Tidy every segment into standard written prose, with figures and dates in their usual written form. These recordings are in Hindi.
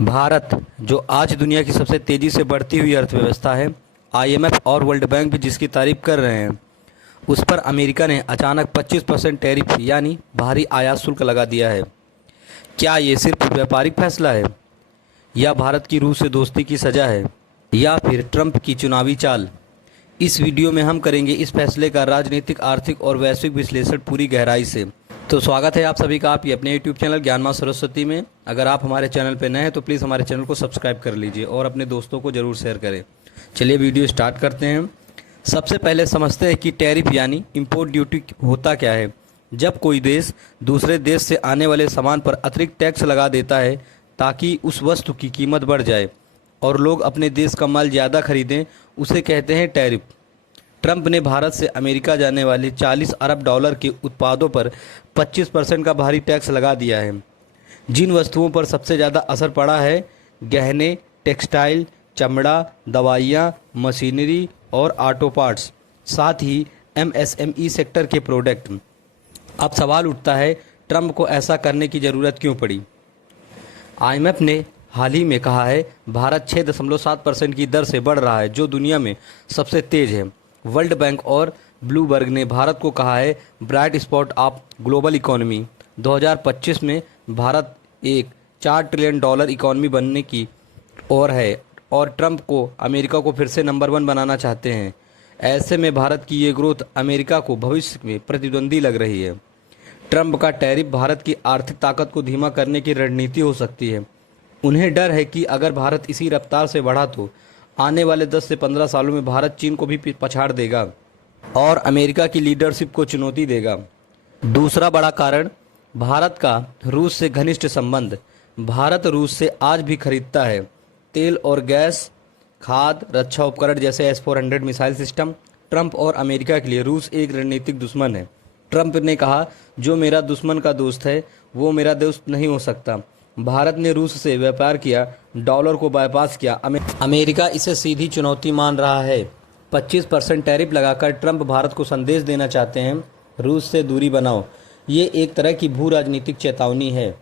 भारत, जो आज दुनिया की सबसे तेज़ी से बढ़ती हुई अर्थव्यवस्था है, आईएमएफ और वर्ल्ड बैंक भी जिसकी तारीफ कर रहे हैं, उस पर अमेरिका ने अचानक 25% टैरिफ यानी भारी आयात शुल्क लगा दिया है। क्या ये सिर्फ व्यापारिक फैसला है, या भारत की रूस से दोस्ती की सज़ा है, या फिर ट्रंप की चुनावी चाल? इस वीडियो में हम करेंगे इस फैसले का राजनीतिक, आर्थिक और वैश्विक विश्लेषण पूरी गहराई से। तो स्वागत है आप सभी का आपके अपने यूट्यूब चैनल ज्ञान मां सरस्वती में। अगर आप हमारे चैनल पर नए हैं तो प्लीज़ हमारे चैनल को सब्सक्राइब कर लीजिए और अपने दोस्तों को ज़रूर शेयर करें। चलिए वीडियो स्टार्ट करते हैं। सबसे पहले समझते हैं कि टैरिफ यानी इम्पोर्ट ड्यूटी होता क्या है। जब कोई देश दूसरे देश से आने वाले सामान पर अतिरिक्त टैक्स लगा देता है ताकि उस वस्तु की कीमत बढ़ जाए और लोग अपने देश का माल ज़्यादा खरीदें, उसे कहते हैं टैरिफ। ट्रंप ने भारत से अमेरिका जाने वाले 40 अरब डॉलर के उत्पादों पर 25% का भारी टैक्स लगा दिया है। जिन वस्तुओं पर सबसे ज़्यादा असर पड़ा है, गहने, टेक्सटाइल, चमड़ा, दवाइयाँ, मशीनरी और ऑटो पार्ट्स, साथ ही एमएसएमई सेक्टर के प्रोडक्ट। अब सवाल उठता है, ट्रंप को ऐसा करने की ज़रूरत क्यों पड़ी? आईएमएफ ने हाल ही में कहा है भारत 6.7% की दर से बढ़ रहा है, जो दुनिया में सबसे तेज़ है। वर्ल्ड बैंक और ब्लूमबर्ग ने भारत को कहा है bright spot of global economy. 2025 में भारत एक $4 ट्रिलियन इकोनॉमी बनने की ओर है और ट्रंप को अमेरिका को फिर से नंबर 1 बनाना चाहते हैं। ऐसे में भारत की ये ग्रोथ अमेरिका को भविष्य में प्रतिद्वंदी लग रही है। ट्रंप का टैरिफ भारत की आर्थिक ताकत को धीमा करने की रणनीति हो सकती है। उन्हें डर है कि अगर भारत इसी रफ्तार से बढ़ा तो आने वाले 10 से 15 सालों में भारत चीन को भी पछाड़ देगा और अमेरिका की लीडरशिप को चुनौती देगा। दूसरा बड़ा कारण भारत का रूस से घनिष्ठ संबंध। भारत रूस से आज भी खरीदता है तेल और गैस, खाद, रक्षा उपकरण जैसे S-400 मिसाइल सिस्टम। ट्रंप और अमेरिका के लिए रूस एक रणनीतिक दुश्मन है। ट्रंप ने कहा, जो मेरा दुश्मन का दोस्त है वो मेरा दोस्त नहीं हो सकता। भारत ने रूस से व्यापार किया, डॉलर को बाईपास किया। अमेरिका इसे सीधी चुनौती मान रहा है। 25% टैरिफ लगाकर ट्रंप भारत को संदेश देना चाहते हैं, रूस से दूरी बनाओ। ये एक तरह की भू राजनीतिक चेतावनी है।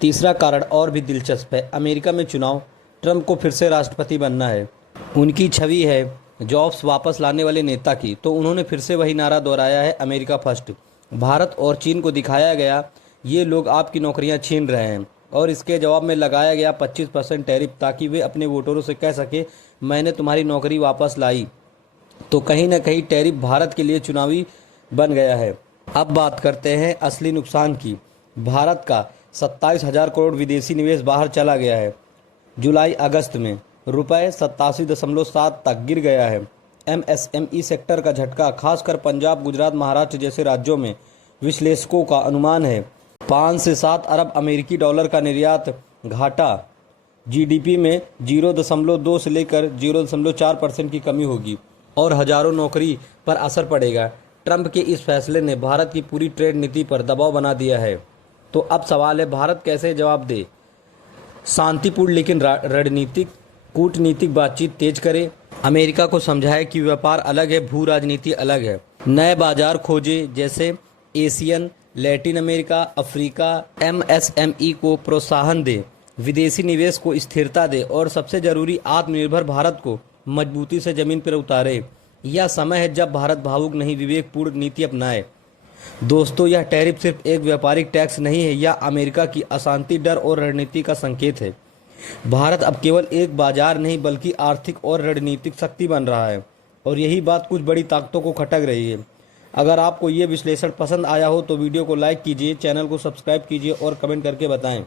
तीसरा कारण और भी दिलचस्प है। अमेरिका में चुनाव, ट्रंप को फिर से राष्ट्रपति बनना है। उनकी छवि है जॉब्स वापस लाने वाले नेता की, तो उन्होंने फिर से वही नारा दोहराया है, अमेरिका फर्स्ट। भारत और चीन को दिखाया गया ये लोग आपकी नौकरियां छीन रहे हैं, और इसके जवाब में लगाया गया 25% टैरिफ, ताकि वे अपने वोटरों से कह सके मैंने तुम्हारी नौकरी वापस लाई। तो कहीं ना कहीं टैरिफ भारत के लिए चुनावी बन गया है। अब बात करते हैं असली नुकसान की। भारत का 27,000 करोड़ विदेशी निवेश बाहर चला गया है। जुलाई अगस्त में रुपये 87.7 तक गिर गया है। एमएसएमई सेक्टर का झटका, खासकर पंजाब, गुजरात, महाराष्ट्र जैसे राज्यों में विश्लेषकों का अनुमान है 5 से 7 अरब अमेरिकी डॉलर का निर्यात घाटा। जीडीपी में 0.2 से लेकर 0.4% की कमी होगी और हजारों नौकरी पर असर पड़ेगा। ट्रंप के इस फैसले ने भारत की पूरी ट्रेड नीति पर दबाव बना दिया है। तो अब सवाल है, भारत कैसे जवाब दे? शांतिपूर्ण लेकिन रणनीतिक कूटनीतिक बातचीत तेज करे। अमेरिका को समझाए कि व्यापार अलग है, भू राजनीति अलग है। नए बाजार खोजे, जैसे Asian, Latin America, Africa. MSME को प्रोत्साहन दे, विदेशी निवेश को स्थिरता दे, और सबसे जरूरी, आत्मनिर्भर भारत को मजबूती से जमीन पर उतारे। यह समय है जब भारत भावुक नहीं, विवेकपूर्ण नीति अपनाए। दोस्तों, यह टैरिफ सिर्फ एक व्यापारिक टैक्स नहीं है, यह अमेरिका की अशांति, डर और रणनीति का संकेत है। भारत अब केवल एक बाजार नहीं बल्कि आर्थिक और रणनीतिक शक्ति बन रहा है, और यही बात कुछ बड़ी ताकतों को खटक रही है। अगर आपको ये विश्लेषण पसंद आया हो तो वीडियो को लाइक कीजिए, चैनल को सब्सक्राइब कीजिए और कमेंट करके बताएं।